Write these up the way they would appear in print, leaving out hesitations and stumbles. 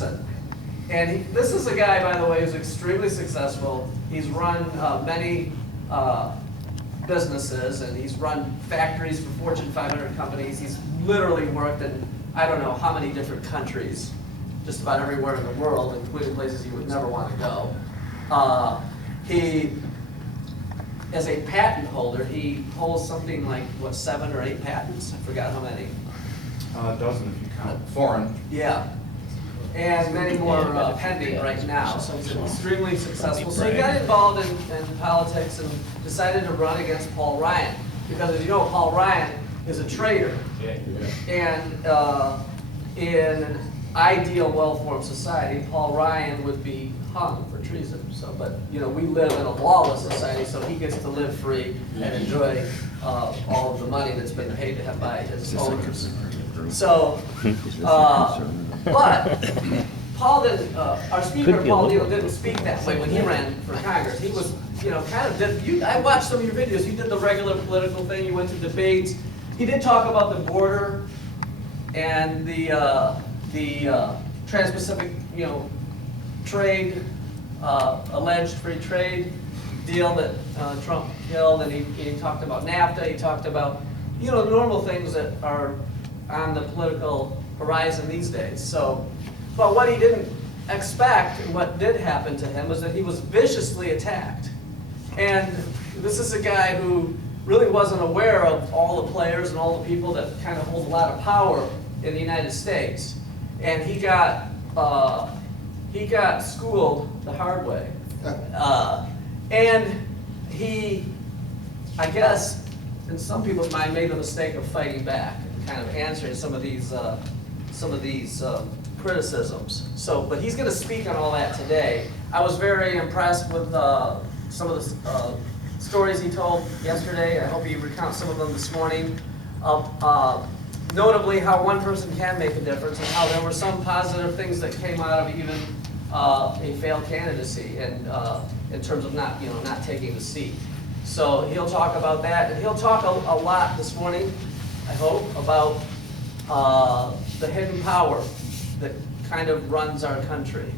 Wisconsin. And this is a guy, by the way, who's extremely successful. He's run many businesses, and he's run factories for Fortune 500 companies. He's literally worked in, I don't know how many different countries, just about everywhere in the world, including places you would never want to go. He is a patent holder. He holds something like, what, 7 or 8 patents? I forgot how many. A dozen if you count foreign. Yeah. And many more pending right now. So he's extremely successful. So he got involved in politics and decided to run against Paul Ryan. Because as you know, Paul Ryan is a traitor. And in an ideal, well-formed society, Paul Ryan would be hung for treason. So, but you know, we live in a lawless society, so he gets to live free and enjoy all of the money that's been paid to him by his owners. So, but Paul didn't. Our speaker, Paul Nehlen, didn't speak that way when he ran for Congress. He was, you know, kind of. I watched some of your videos. You did the regular political thing. You went to debates. He did talk about the border and the Trans-Pacific, you know, trade, alleged free trade deal that Trump killed, and he talked about NAFTA. He talked about, you know, the normal things that are on the political horizon these days. So, but what he didn't expect, and what did happen to him, was that he was viciously attacked. And this is a guy who really wasn't aware of all the players and all the people that kind of hold a lot of power in the United States. And he got schooled the hard way. And he, I guess, in some people's mind, made the mistake of fighting back and kind of answering some of these criticisms. So, but he's going to speak on all that today. I was very impressed with some of the stories he told yesterday. I hope he recounts some of them this morning. Notably, how one person can make a difference, and how there were some positive things that came out of even a failed candidacy, and in terms of not taking the seat. So he'll talk about that, and he'll talk a lot this morning, I hope, about the hidden power that kind of runs our country.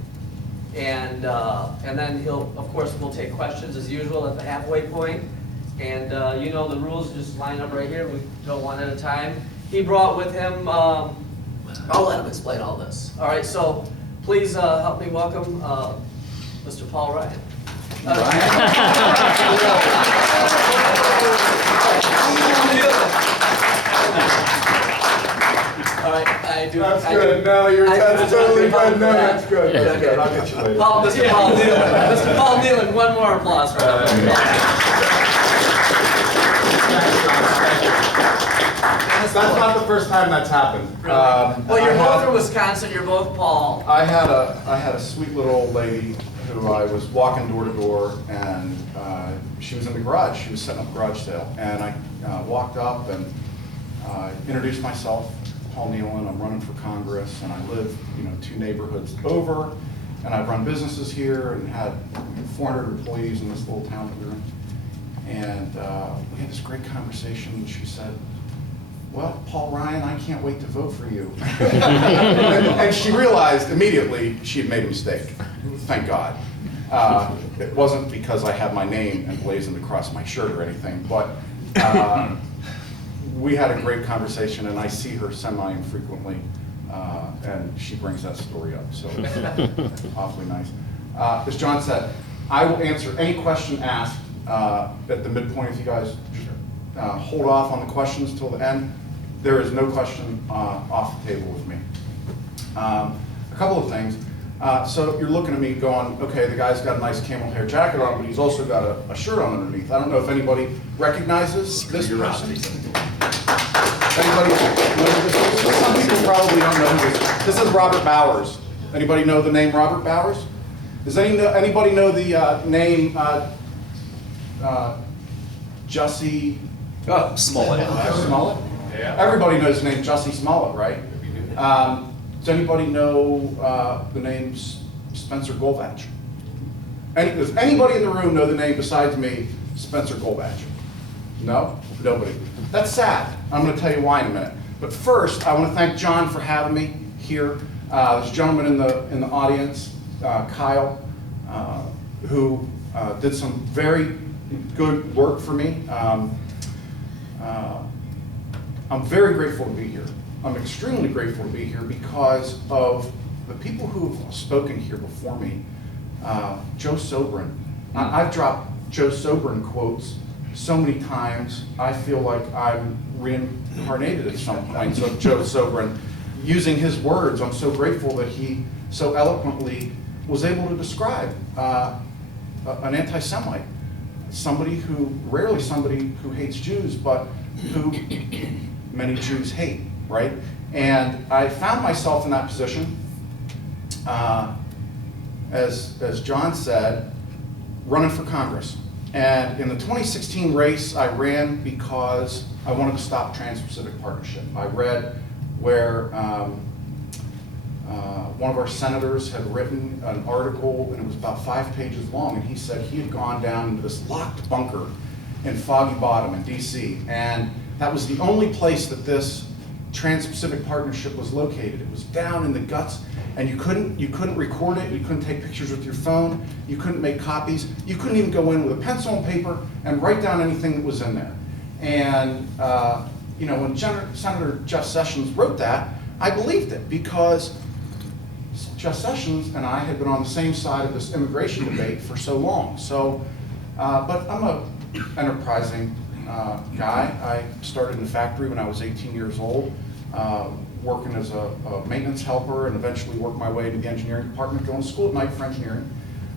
And then we'll take questions as usual at the halfway point. And you know the rules, just line up right here. We go one at a time. He brought with him, I'll let him explain all this. All right, so please help me welcome Mr. Paul Ryan. All right, I do. That's good. That's totally good. No, that's good. That's good. I'll get you later. Mr. Paul Nehlen. Mr. Paul Nehlen, one more applause for him. That's not the first time that's happened. Really? Well, you're both from Wisconsin. You're both Paul. I had a sweet little old lady who I was walking door to door, and she was in the garage. She was setting up a garage sale, and I walked up and introduced myself, Paul Nehlen. I'm running for Congress, and I live, 2 neighborhoods over, and I've run businesses here and had 400 employees in this little town that we're in. And we had this great conversation, and she said, "Well, Paul Ryan, I can't wait to vote for you." and she realized immediately she had made a mistake. Thank God. It wasn't because I had my name emblazoned across my shirt or anything, but we had a great conversation, and I see her semi-infrequently, and she brings that story up, so it's awfully nice. As John said, I will answer any question asked at the midpoint. If you guys hold off on the questions till the end, there is no question off the table with me. A couple of things. So you're looking at me going, okay, the guy's got a nice camel hair jacket on, but he's also got a shirt on underneath. I don't know if anybody recognizes this person. Anybody know who this is? Some people probably don't know who this is. This is Robert Bowers. Anybody know the name Robert Bowers? Does anybody know the name Jussie Smollett. Smollett? Yeah. Everybody knows the name Jussie Smollett, right? Does anybody know the name Spencer Goldbatch? Does anybody in the room know the name besides me, Spencer Goldbatch? No? Nobody. That's sad. I'm going to tell you why in a minute. But first, I want to thank John for having me here. There's a gentleman in the audience, Kyle, who did some very good work for me. I'm very grateful to be here. I'm extremely grateful to be here because of the people who have spoken here before me. Joe Sobran. I've dropped Joe Sobran quotes so many times, I feel like I'm reincarnated at some points of Joe Sobran. Using his words, I'm so grateful that he so eloquently was able to describe an anti-Semite. Somebody who hates Jews, but who many Jews hate, right? And I found myself in that position, as John said, running for Congress. And in the 2016 race, I ran because I wanted to stop Trans-Pacific Partnership. I read where one of our senators had written an article, and it was about 5 pages long, and he said he had gone down into this locked bunker in Foggy Bottom in DC, and that was the only place that this Trans-Pacific Partnership was located. It was down in the guts, and you couldn't record it, you couldn't take pictures with your phone, you couldn't make copies, you couldn't even go in with a pencil and paper and write down anything that was in there. And when Senator Jeff Sessions wrote that, I believed it because Jeff Sessions and I had been on the same side of this immigration debate for so long. So, but I'm a enterprising guy. I started in a factory when I was 18 years old, working as a maintenance helper, and eventually worked my way into the engineering department, going to school at night for engineering.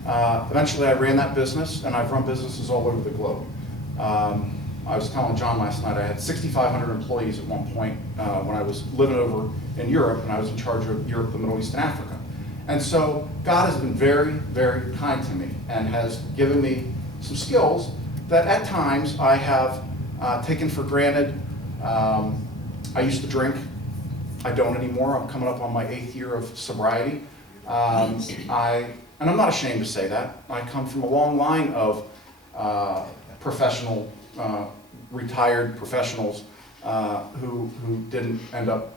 Eventually I ran that business, and I've run businesses all over the globe. I was telling John last night, I had 6,500 employees at one point when I was living over in Europe, and I was in charge of Europe, the Middle East, and Africa. And so God has been very, very kind to me and has given me some skills that at times I have taken for granted. I used to drink. I don't anymore. I'm coming up on my 8th year of sobriety. And I'm not ashamed to say that. I come from a long line of retired professionals who didn't end up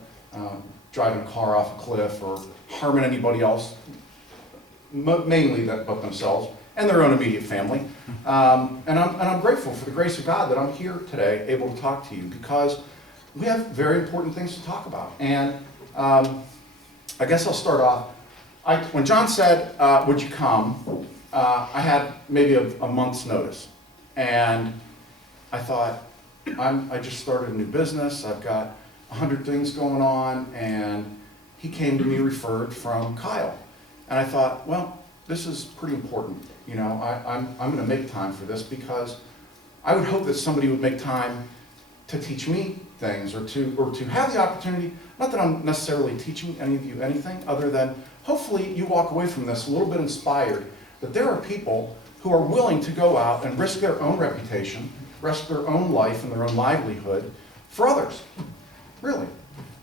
driving a car off a cliff or harming anybody else, mainly but themselves and their own immediate family. And I'm grateful for the grace of God that I'm here today able to talk to you because we have very important things to talk about. And I guess I'll start off. When John said, would you come, I had maybe a month's notice. And I thought, I just started a new business, I've got 100 things going on, and he came to me referred from Kyle. And I thought, well, this is pretty important. You know, I'm going to make time for this because I would hope that somebody would make time to teach me things or to have the opportunity, not that I'm necessarily teaching any of you anything other than hopefully you walk away from this a little bit inspired that there are people who are willing to go out and risk their own reputation, risk their own life and their own livelihood for others. Really.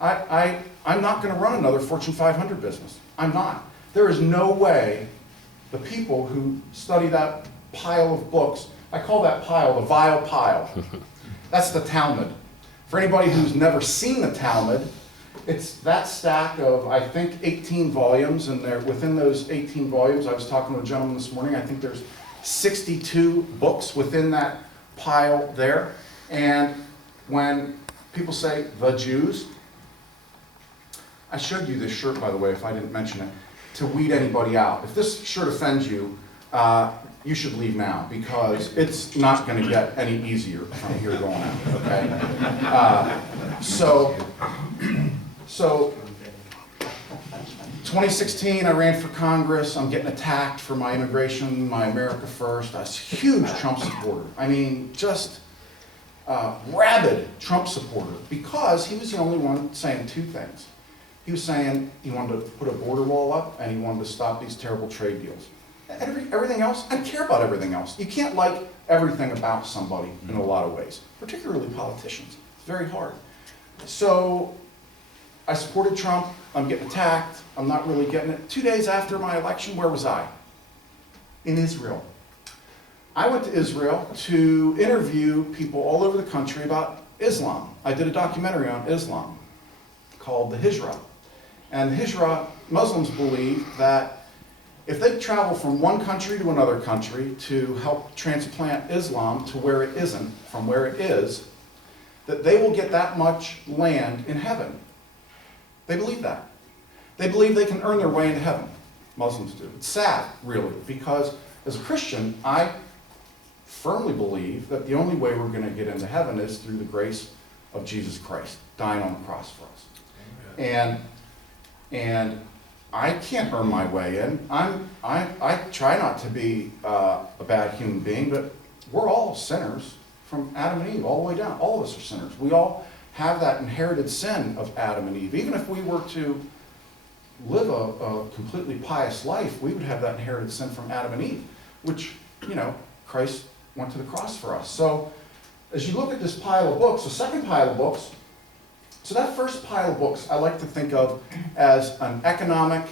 I'm not going to run another Fortune 500 business. I'm not. There is no way the people who study that pile of books, I call that pile the vile pile. That's the Talmud. For anybody who's never seen the Talmud, it's that stack of, I think, 18 volumes, and within those 18 volumes, I was talking to a gentleman this morning, I think there's 62 books within that pile there. And when people say, the Jews, I showed you this shirt, by the way, if I didn't mention it, to weed anybody out. If this shirt offends you, you should leave now, because it's not going to get any easier from here going out, okay? So 2016, I ran for Congress. I'm getting attacked for my immigration, my America First. I was a huge Trump supporter. I mean, just rabid Trump supporter, because he was the only one saying two things. He was saying he wanted to put a border wall up, and he wanted to stop these terrible trade deals. Everything else, I care about everything else. You can't like everything about somebody in a lot of ways, particularly politicians. It's very hard. So I supported Trump. I'm getting attacked. I'm not really getting it. 2 days after my election, where was I? In Israel. I went to Israel to interview people all over the country about Islam. I did a documentary on Islam called The Hijra. And the Hijra Muslims believe that if they travel from one country to another country to help transplant Islam to where it isn't, from where it is, that they will get that much land in heaven. They believe that. They believe they can earn their way into heaven. Muslims do. It's sad, really, because as a Christian, I firmly believe that the only way we're going to get into heaven is through the grace of Jesus Christ, dying on the cross for us. And I can't earn my way in. I try not to be a bad human being, but we're all sinners from Adam and Eve all the way down. All of us are sinners. We all have that inherited sin of Adam and Eve. Even if we were to live a completely pious life, we would have that inherited sin from Adam and Eve, which, Christ went to the cross for us. So as you look at this pile of books, the second pile of books, so that first pile of books I like to think of as an economic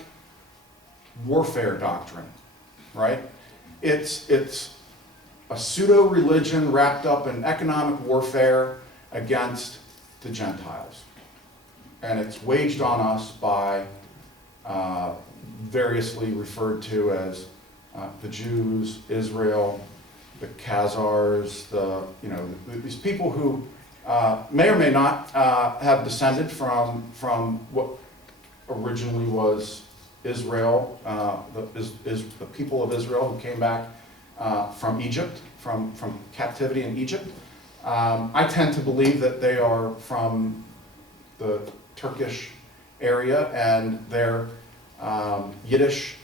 warfare doctrine, right? It's a pseudo-religion wrapped up in economic warfare against the Gentiles. And it's waged on us by variously referred to as the Jews, Israel, the Khazars, these people who may or may not have descended from what originally was Israel, the people of Israel who came back from Egypt, from captivity in Egypt. I tend to believe that they are from the Turkish area, and their Yiddish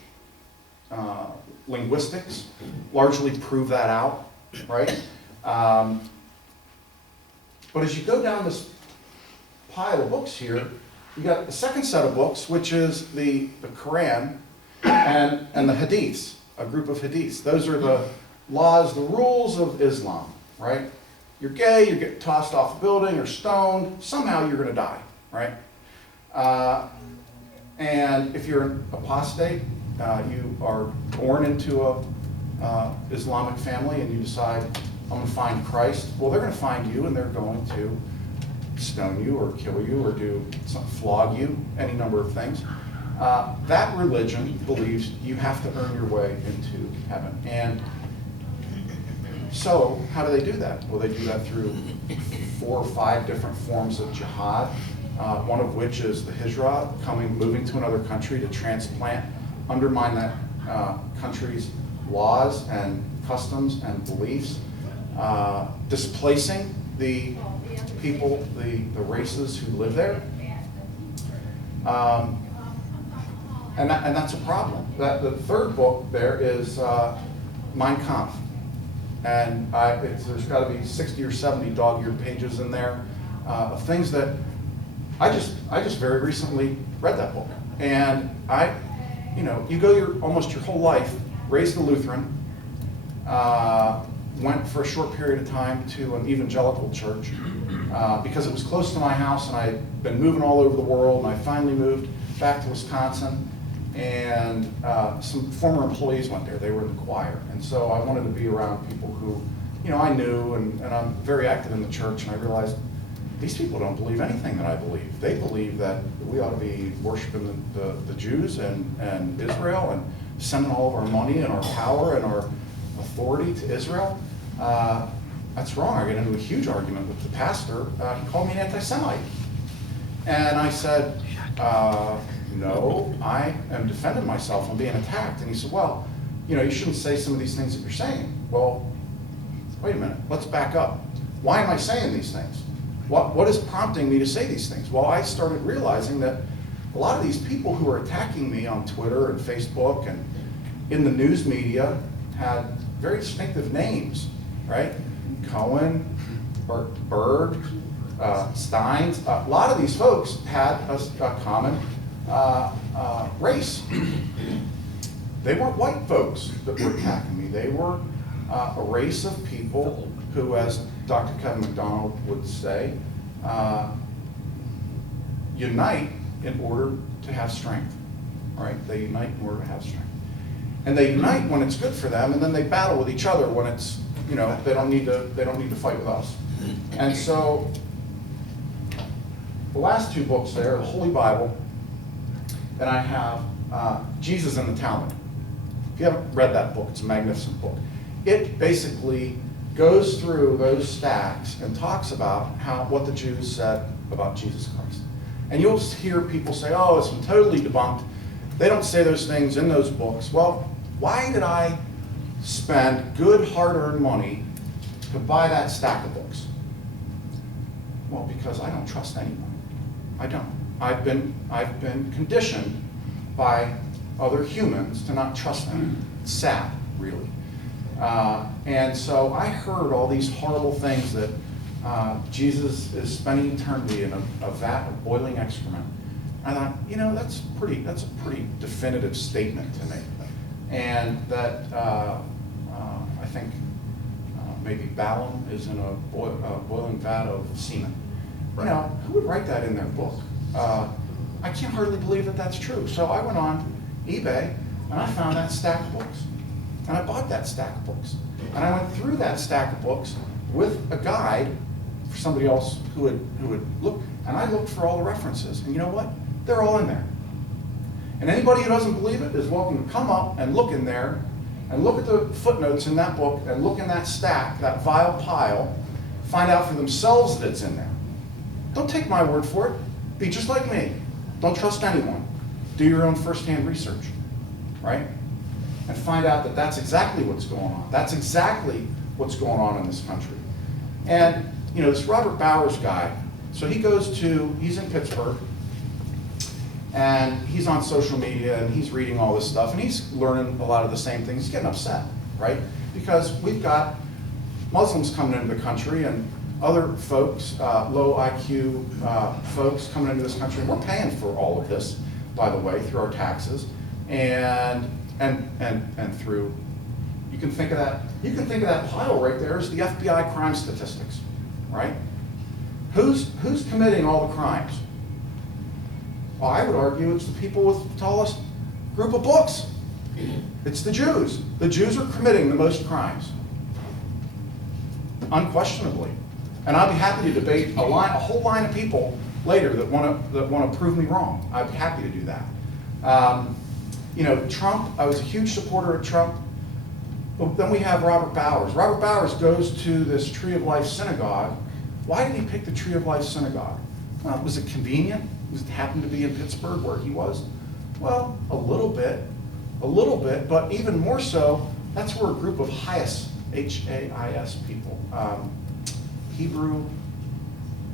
linguistics largely prove that out, right? But as you go down this pile of books here, you got the second set of books, which is the Quran and the Hadiths, a group of Hadiths. Those are the laws, the rules of Islam, right? You're gay, you get tossed off a building or stoned, somehow you're going to die, right? And if you're an apostate, you are born into a Islamic family and you decide, I'm going to find Christ. Well, they're going to find you and they're going to stone you or kill you or flog you, any number of things. That religion believes you have to earn your way into heaven. And so, how do they do that? Well, they do that through 4 or 5 different forms of jihad, one of which is the hijrah, moving to another country to transplant, undermine that country's laws and customs and beliefs, displacing the people, the races who live there. And that's a problem. The third book there is Mein Kampf. And there's got to be 60 or 70 dog-eared pages in there of things that I just very recently read that book. And you go almost your whole life, raised a Lutheran, went for a short period of time to an evangelical church because it was close to my house, and I'd been moving all over the world, and I finally moved back to Wisconsin, and some former employees went there. They were in the choir, and so I wanted to be around people who, I knew, and I'm very active in the church, and I realized these people don't believe anything that I believe. They believe that we ought to be worshiping the Jews and Israel and sending all of our money and our power and our authority to Israel. That's wrong. I got into a huge argument with the pastor. He called me an anti-Semite. And I said, no, I am defending myself. I'm being attacked. And he said, well, you shouldn't say some of these things that you're saying. Well, wait a minute. Let's back up. Why am I saying these things? What is prompting me to say these things? Well, I started realizing that a lot of these people who are attacking me on Twitter and Facebook and in the news media had very distinctive names, right? Cohen, Berg, Steins. A lot of these folks had a common race. They weren't white folks that were attacking me. They were a race of people who, as Dr. Kevin McDonald would say, unite in order to have strength, right? They unite in order to have strength. And they unite when it's good for them, and then they battle with each other when it's, they don't need to fight with us. And so the last 2 books there, the Holy Bible and I have Jesus in the Talmud. If you haven't read that book, it's a magnificent book. It basically goes through those stacks and talks about what the Jews said about Jesus Christ. And you'll hear people say, oh, it's been totally debunked. They don't say those things in those books. Well, why did I spend good hard-earned money to buy that stack of books? Well, because I don't trust anyone. I don't. I've been conditioned by other humans to not trust them. It's sad, really. And so I heard all these horrible things that Jesus is spending eternity in a vat of boiling excrement. I thought, that's a pretty definitive statement to make. And that I think maybe Balaam is in a boiling vat of semen. Who would write that in their book? I can't hardly believe that that's true. So I went on eBay and I found that stack of books. And I bought that stack of books. And I went through that stack of books with a guide for somebody else who would look. And I looked for all the references. And you know what? They're all in there. And anybody who doesn't believe it is welcome to come up and look in there and look at the footnotes in that book and look in that stack, that vile pile, find out for themselves that it's in there. Don't take my word for it. Be just like me. Don't trust anyone. Do your own first-hand research, right? And find out that that's exactly what's going on. That's exactly what's going on in this country. And, this Robert Bowers guy, so he's in Pittsburgh, and he's on social media, and he's reading all this stuff, and he's learning a lot of the same things. He's getting upset, right? Because we've got Muslims coming into the country, and other folks, low IQ folks coming into this country, and we're paying for all of this, by the way, through our taxes, and through, you can think of that pile right there as the FBI crime statistics, right? Who's committing all the crimes? Well, I would argue it's the people with the tallest group of books. It's the Jews. The Jews are committing the most crimes, unquestionably. And I'd be happy to debate a whole line of people later that want to prove me wrong. I'd be happy to do that. Trump, I was a huge supporter of Trump. But then we have Robert Bowers. Robert Bowers goes to this Tree of Life synagogue. Why did he pick the Tree of Life synagogue? Well, was it convenient? Was it happened to be in Pittsburgh where he was? Well, a little bit, but even more so, that's where a group of HIAS, H-A-I-S people, Hebrew,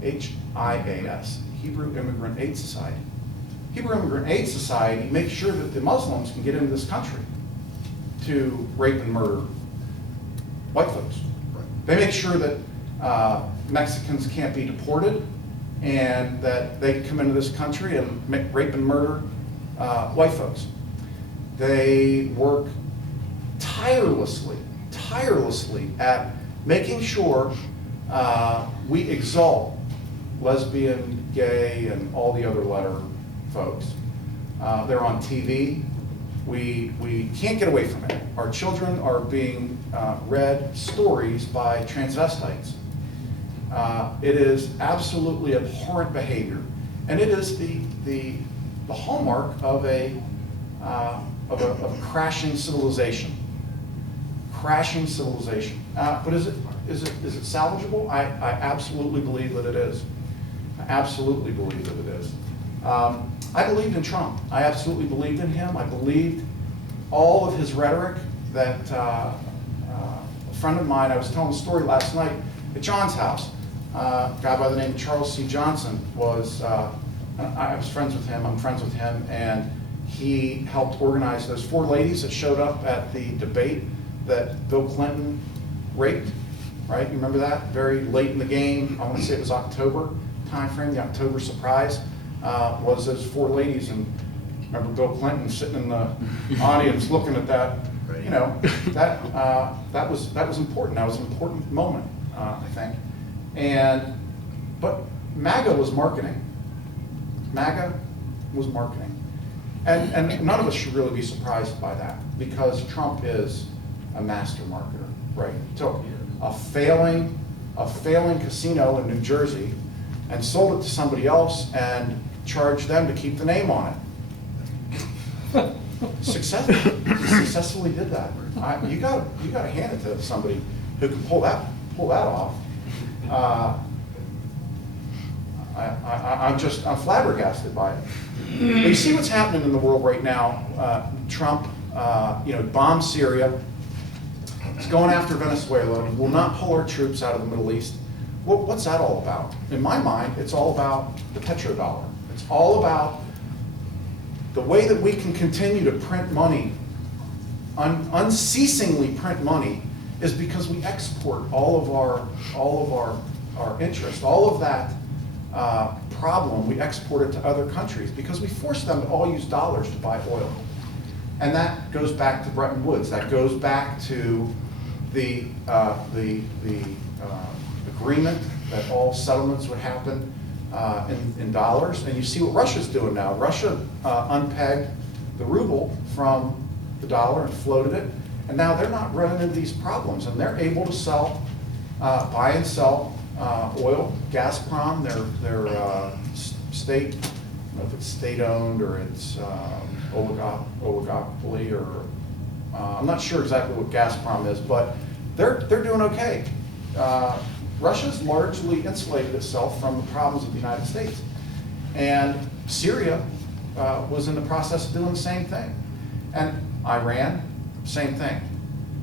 H-I-A-S, Hebrew Immigrant Aid Society. Hebrew Immigrant Aid Society makes sure that the Muslims can get into this country to rape and murder white folks. They make sure that Mexicans can't be deported and that they can come into this country and rape and murder white folks. They work tirelessly at making sure we exalt lesbian, gay, and all the other letter folks. They're on TV. We can't get away from it. Our children are being read stories by transvestites. It is absolutely abhorrent behavior, and it is the hallmark of a crashing civilization. Crashing civilization. But is it salvageable? I absolutely believe that it is. I absolutely believe that it is. I believed in Trump. I absolutely believed in him. I believed all of his rhetoric. That a friend of mine, I was telling a story last night at John's house. A guy by the name of Charles C. Johnson was, I was friends with him, I'm friends with him, and he helped organize those 4 ladies that showed up at the debate that Bill Clinton raped, right? You remember that? Very late in the game, I want to say it was October timeframe, the October surprise, was those 4 ladies, and remember Bill Clinton sitting in the audience looking at that, you know, that was important. That was an important moment, I think. But MAGA was marketing. MAGA was marketing. And none of us should really be surprised by that, because Trump is a master marketer, right? He took a failing casino in New Jersey and sold it to somebody else and charged them to keep the name on it. Successfully did that. You got to hand it to somebody who can pull that off. I'm flabbergasted by it. But you see what's happening in the world right now. Trump, bombed Syria. He's going after Venezuela. He will not pull our troops out of the Middle East. What's that all about? In my mind, it's all about the petrodollar. It's all about the way that we can continue to print money, unceasingly print money, is because we export all of our interest, all of that problem. We export it to other countries because we force them to all use dollars to buy oil, and that goes back to Bretton Woods. That goes back to the agreement that all settlements would happen in dollars. And you see what Russia's doing now. Russia unpegged the ruble from the dollar and floated it, and now they're not running into these problems, and they're able to sell, buy and sell oil. Gazprom, their state, I don't know if it's state-owned or it's oligopoly, or I'm not sure exactly what Gazprom is, but they're doing okay. Russia's largely insulated itself from the problems of the United States. And Syria was in the process of doing the same thing. And Iran, same thing.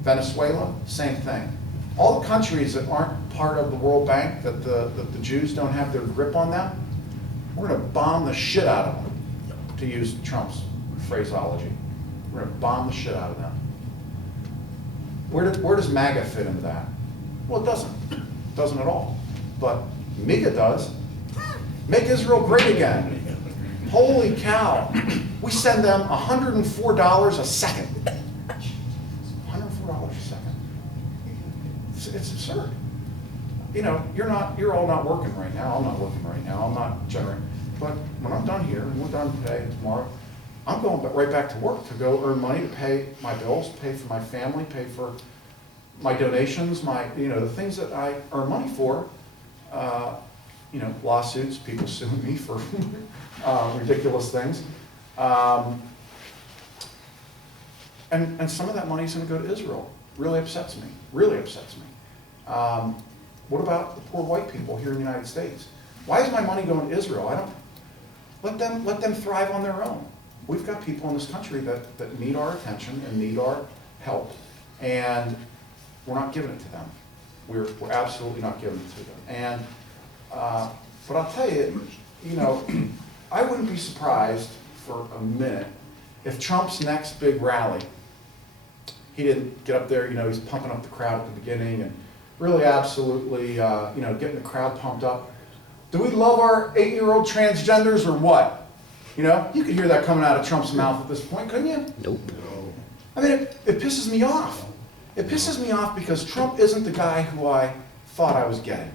Venezuela, same thing. All the countries that aren't part of the World Bank, that the Jews don't have their grip on them, we're going to bomb the shit out of them, to use Trump's phraseology. We're going to bomb the shit out of them. Where does MAGA fit into that? Well, it doesn't. It doesn't at all. But MAGA does. Make Israel great again. Holy cow. We send them $104 a second. $104 a second. It's absurd. You're all not working right now. I'm not working right now. I'm not generating. But when I'm done here, and we're done today and tomorrow, I'm going right back to work to go earn money to pay my bills, pay for my family, pay for my donations, the things that I earn money for. Lawsuits, people suing me for ridiculous things. And some of that money is going to go to Israel. Really upsets me. Really upsets me. What about the poor white people here in the United States? Why is my money going to Israel? I don't let them thrive on their own. We've got people in this country that need our attention and need our help, and we're not giving it to them. We're absolutely not giving it to them. And but I'll tell you, I wouldn't be surprised for a minute if Trump's next big rally, he didn't get up there, he's pumping up the crowd at the beginning and really absolutely, getting the crowd pumped up. Do we love our 8-year-old transgenders or what? You could hear that coming out of Trump's mouth at this point, couldn't you? Nope. I mean, it pisses me off. It pisses me off because Trump isn't the guy who I thought I was getting.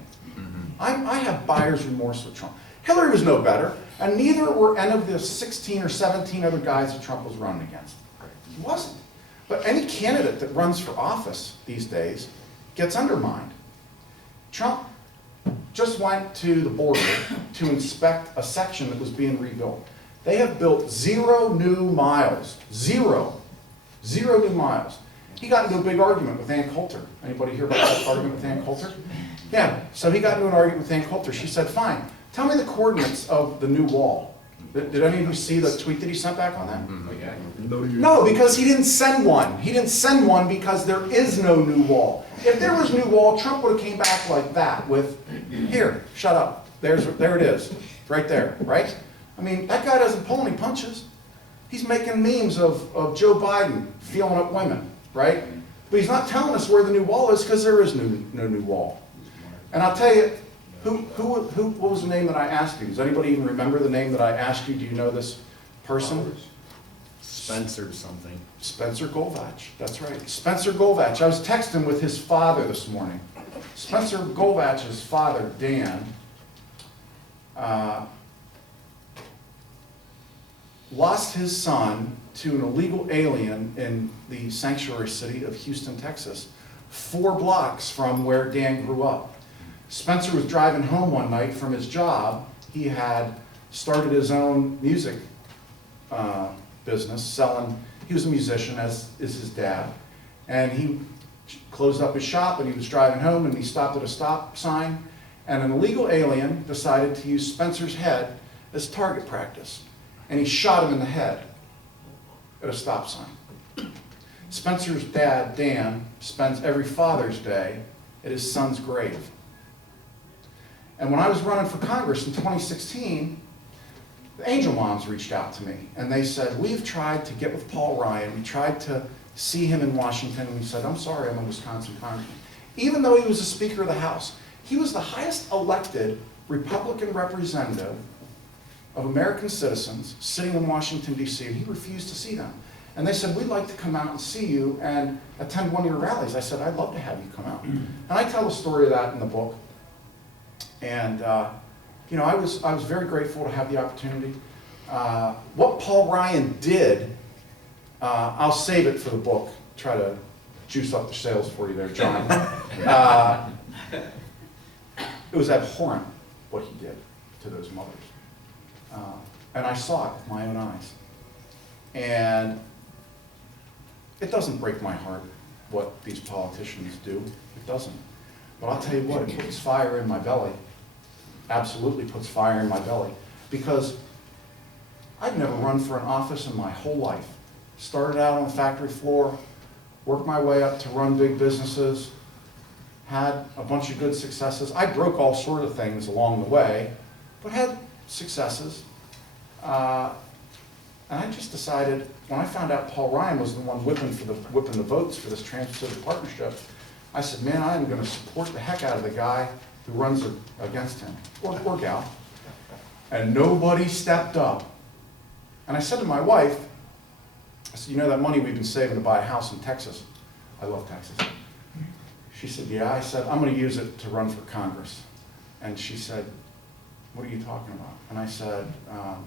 I have buyer's remorse with Trump. Hillary was no better, and neither were any of the 16 or 17 other guys that Trump was running against. He wasn't. But any candidate that runs for office these days gets undermined. Trump just went to the border to inspect a section that was being rebuilt. They have built 0 new miles. 0 new miles. He got into a big argument with Ann Coulter. Anybody hear about that argument with Ann Coulter? Yeah, so he got into an argument with Ann Coulter. She said, fine, tell me the coordinates of the new wall. Did any of you see the tweet that he sent back on that? No, because he didn't send one. He didn't send one because there is no new wall. If there was a new wall, Trump would have came back like that with, here, shut up. There it is, right there, right? I mean, that guy doesn't pull any punches. He's making memes of Joe Biden feeling up women, right? But he's not telling us where the new wall is because there is no new wall. And I'll tell you, what was the name that I asked you? Does anybody even remember the name that I asked you? Do you know this person? Spencer something. Spencer Golvach, that's right. Spencer Golvach. I was texting with his father this morning. Spencer Golvach's father, Dan, lost his son to an illegal alien in the sanctuary city of Houston, Texas, 4 blocks from where Dan grew up. Spencer was driving home one night from his job. He had started his own music business selling. He was a musician, as is his dad, and he closed up his shop and he was driving home and he stopped at a stop sign, and an illegal alien decided to use Spencer's head as target practice, and he shot him in the head at a stop sign. Spencer's dad, Dan, spends every Father's Day at his son's grave. And when I was running for Congress in 2016, the Angel Moms reached out to me, and they said, we've tried to get with Paul Ryan, we tried to see him in Washington, and we said, I'm sorry, I'm a Wisconsin congressman. Even though he was the Speaker of the House, he was the highest elected Republican representative of American citizens sitting in Washington, D.C., and he refused to see them. And they said, we'd like to come out and see you and attend one of your rallies. I said, I'd love to have you come out. And I tell the story of that in the book. And you know, I was very grateful to have the opportunity. What Paul Ryan did, I'll save it for the book. Try to juice up the sales for you there, John. It was abhorrent what he did to those mothers. And I saw it with my own eyes. And it doesn't break my heart what these politicians do. It doesn't. But I'll tell you what, it puts fire in my belly. Absolutely puts fire in my belly. Because I've never run for an office in my whole life. Started out on the factory floor, worked my way up to run big businesses, had a bunch of good successes. I broke all sorts of things along the way, but had successes. And I just decided, when I found out Paul Ryan was the one whipping the votes for this Trans-Pacific Partnership, I said, man, I am going to support the heck out of the guy who runs against him, or gal. And nobody stepped up. And I said to my wife, I said, you know that money we've been saving to buy a house in Texas? I love Texas. She said, yeah. I said, I'm going to use it to run for Congress. And she said, what are you talking about? And I said, I'm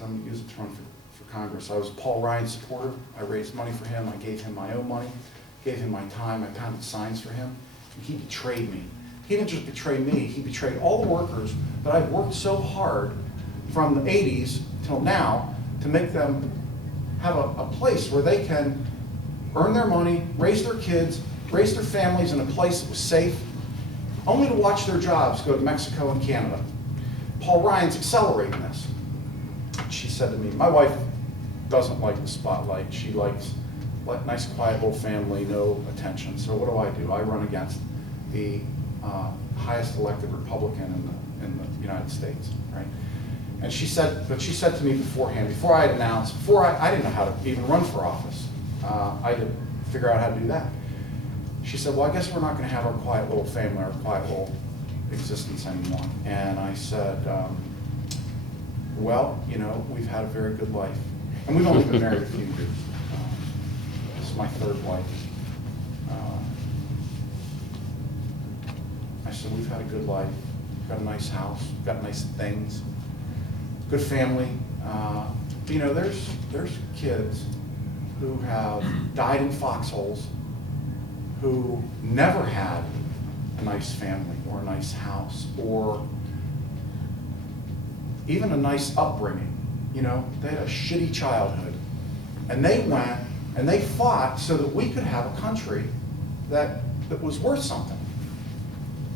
going to use it to run for Congress. I was a Paul Ryan supporter. I raised money for him. I gave him my own money, gave him my time. I pounded signs for him. And he betrayed me. He didn't just betray me. He betrayed all the workers that I've worked so hard from the 80s till now to make them have a place where they can earn their money, raise their kids, raise their families in a place that was safe, only to watch their jobs go to Mexico and Canada. Paul Ryan's accelerating this. She said to me, my wife doesn't like the spotlight. She likes nice, quiet little family, no attention. So what do? I run against the highest elected Republican in the United States, right? And she said to me beforehand, before I had announced, I didn't know how to even run for office. I had to figure out how to do that. She said, well, I guess we're not going to have our quiet little family, our quiet little existence anymore. And I said, well, you know, we've had a very good life. And we've only been married a few years. This is my third wife. I said, we've had a good life. We've got a nice house. We've got nice things. Good family. You know, there's kids who have died in foxholes, who never had a nice family or a nice house or even a nice upbringing. You know, they had a shitty childhood. And they went and they fought so that we could have a country that was worth something.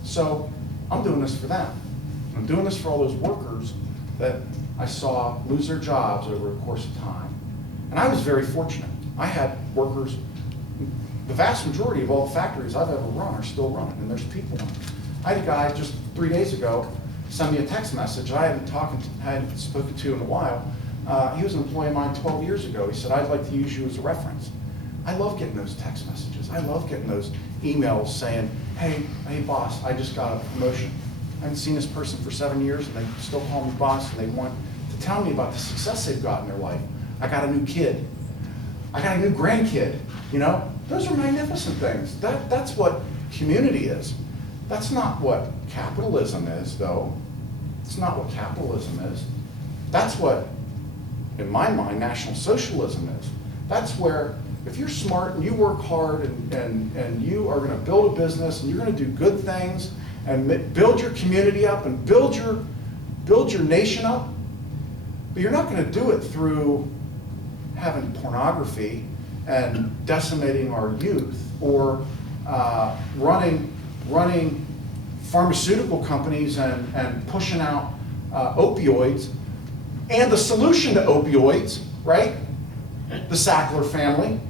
So I'm doing this for them. I'm doing this for all those workers that I saw lose their jobs over the course of time. And I was very fortunate. I had workers, the vast majority of all the factories I've ever run are still running, and there's people in them. I had a guy just 3 days ago send me a text message I hadn't spoken to in a while. He was an employee of mine 12 years ago. He said, I'd like to use you as a reference. I love getting those text messages. I love getting those emails saying, hey boss, I just got a promotion. I haven't seen this person for 7 years, and they still call me boss, and they want to tell me about the success they've got in their life. I got a new kid. I got a new grandkid. You know, those are magnificent things. That's what community is. That's not what capitalism is, though. It's not what capitalism is. That's what, in my mind, National Socialism is. That's where, if you're smart and you work hard and you are going to build a business and you're going to do good things and build your community up and build your nation up, But you're not gonna do it through having pornography and decimating our youth, or running pharmaceutical companies and pushing out opioids. And the solution to opioids, right? The Sackler family,